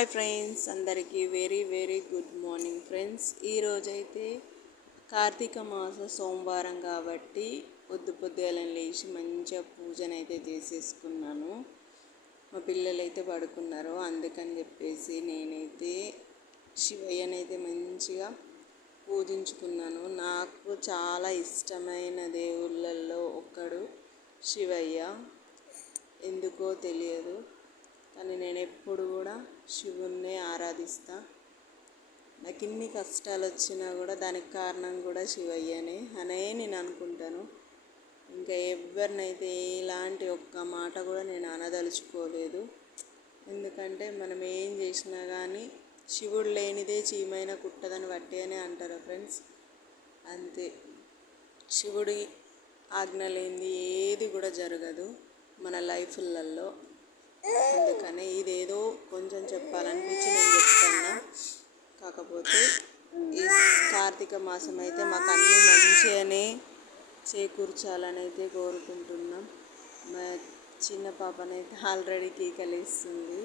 Hi friends అందరికీ very very good morning friends ఈరోజైతే కార్తీక మాస సోమవారం కాబట్టి పొద్దు పొద్దుగాలను లేచి మంచిగా పూజనైతే చేసేసుకున్నాను. మా పిల్లలు అయితే పడుకున్నారు. అందుకని చెప్పేసి నేనైతే శివయ్యనైతే మంచిగా పూజించుకున్నాను. నాకు చాలా ఇష్టమైన దేవుళ్ళల్లో ఒకడు శివయ్య. ఎందుకో తెలియదు. కానీ నేను ఎప్పుడు కూడా శివుణ్ణే ఆరాధిస్తా. నాకు ఇన్ని కష్టాలు వచ్చినా కూడా దానికి కారణం కూడా శివయ్యనే అనే నేను అనుకుంటాను. ఇంకా ఎవరినైతే ఎలాంటి ఒక్క మాట కూడా నేను అనదలుచుకోలేదు. ఎందుకంటే మనం ఏం చేసినా కానీ శివుడు లేనిదే చీమైన కుట్టదని వట్టి అని అంటారు ఫ్రెండ్స్. అంతే. శివుడి ఆజ్ఞ లేనిది ఏది కూడా జరగదు మన లైఫ్లలో. అందుకని ఇదేదో కొంచెం చెప్పాలనిపించి నేను చెప్తున్నా. కాకపోతే ఈ కార్తీక మాసం అయితే మాకు అన్నీ మంచిగానే చేకూర్చాలని అయితే కోరుకుంటున్నాం. మా చిన్న పాపనైతే ఆల్రెడీ కేకలేస్తుంది.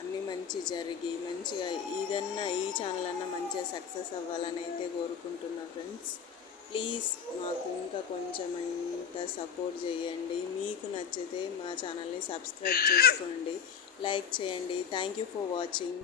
అన్నీ మంచి జరిగి మంచిగా ఇదన్నా ఈ ఛానల్ అన్నా మంచిగా సక్సెస్ అవ్వాలని అయితే కోరుకుంటున్నా ఫ్రెండ్స్. ప్లీజ్ మాకు ఇంకా కొంచెం ఇంత సపోర్ట్ చేయండి. మీ నచ్చితే మా ఛానల్ని సబ్స్క్రైబ్ చేసుకోండి. లైక్ చేయండి. Thank you for watching